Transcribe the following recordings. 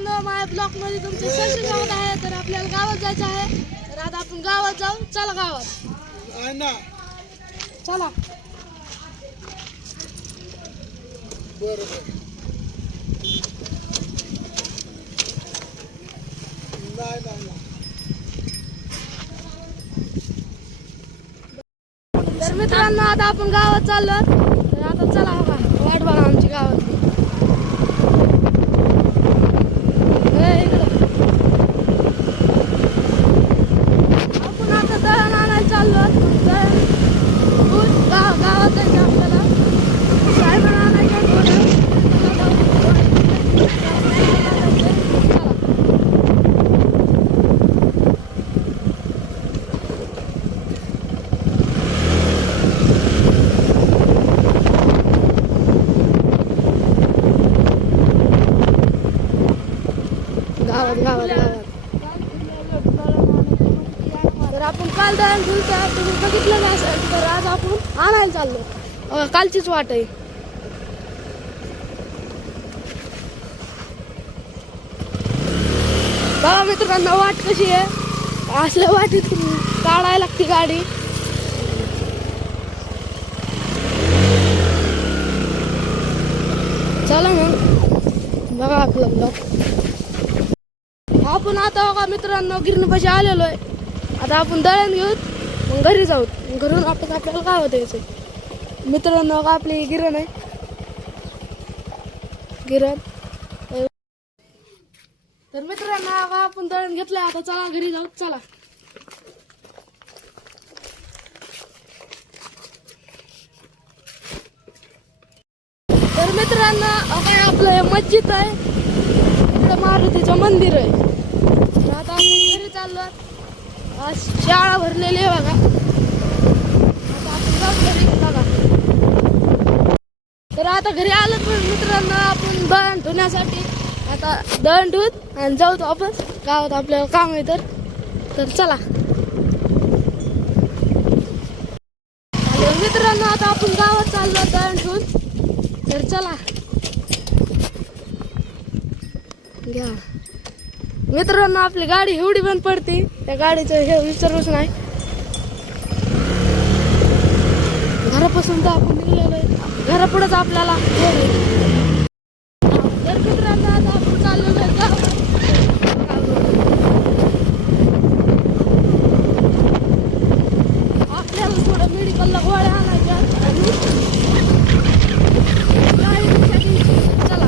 मित्रांनो माझ्या ब्लॉकमध्ये तुमचे सहर्ष स्वागत आहे. तर आपल्याला गावात जायचं आहे. तर आता आपण गावात जाऊ. चला गावात. चला. तर मित्रांनो आता आपण गावात चाललो तर आता चला हो का वाट बघा आमची गावातली ए, इकडं. आपण आता दळण आणायला चाललो दळण दूध गाव गावात जायचं आपल्याला साहेबांना आणायचं थोडं. चला. गावात गावात गावात तर आपण काल दळण घेऊन तुम्ही बघितलं नाही असेल तर आज आपण आणायला चाललो. कालचीच वाट आहे. बघा मित्रांना वाट कशी आहे? असल्या वाटेत काढायला लागते गाडी. चला मग. बघा आपलं ब्लॉग आपण आता बघा मित्रांनो गिरणपाशी आलेलो आहे. आता आपण दळण घेऊ मग घरी जाऊ. घरून आपण आपल्याला काय होतं यायचं मित्रांनो बघा आपली गिरण आहे. गिरण. तर मित्रांनो आपण दळण घेतलं आता चला घरी जाऊ. चला. तर मित्रांनो काय आपलं हे मस्जिद आहे. इकडं मारुतीचं मंदिर आहे. आता आम्ही घरी चाललो आज शाळा भरलेली आहे बघा. बघा. तर आता घरी आलं पण मित्रांनो आपण दळण धुण्यासाठी आता दळण धुत आणि जाऊ तो आपण गावात आपल्याला काम आहे तर. तर चला. मित्रांनो आता आपण गावात चाललो दळण धुवून तर चला. घ्या. मित्रांनो आपली गाडी एवढी बंद पडते. त्या गाडीचं हे विचारूच नाही. घरापासून तर आपण निघलेलो आहे. घरापुढेच आपल्याला घर आहे. तर मित्रांनो आता आपण चाललेलो आहे गावात. आपल्याला थोडं मेडिकलला गोळ्या आणायच्या आणि गाडी रिक्षा घ्यायची. चला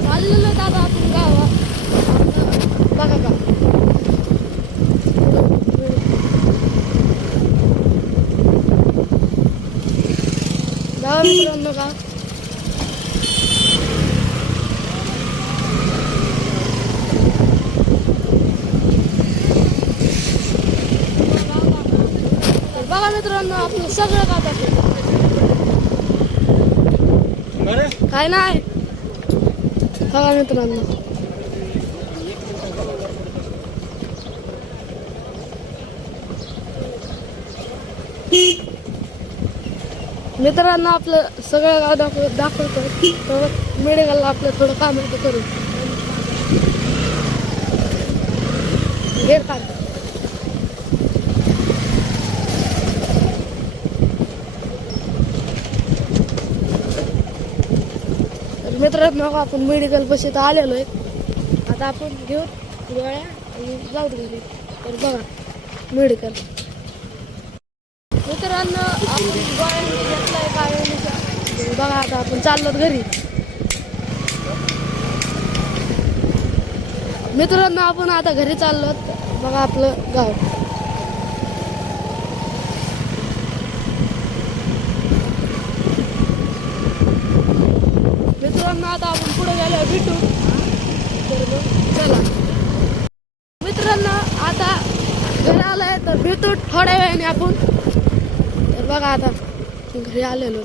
चाललेलो आहे दादा आपण गावात बघा का जाऊ मित्रांनो का तर बघा मित्रांनो आपलं सगळं बरं. काय नाही. बघा मित्रांनो. मित्रांनो आपलं सगळं गाव दाखव दाखवतो तर मेडिकलला आपलं थोडं काम आहे ते करू गेट काढ मित्रांनो आपण मेडिकल पाशी तर आलेलो आहे. आता आपण घेऊ गोळ्या आणि जाऊ दिली तर बघा मेडिकल मित्रांनो आपण गोळ्या घेतलाय काय बघा आता आपण चाललो घरी. मित्रांनो आपण आता घरी चाललो बघा आपलं गाव. मित्रांनो आता आपण पुढे गेलो भेटू. तर मग चला. मित्रांनो आता घरी आलोय तर भेटू थोड्या वेळाने आपण. बघा आता. घरी आलेलो.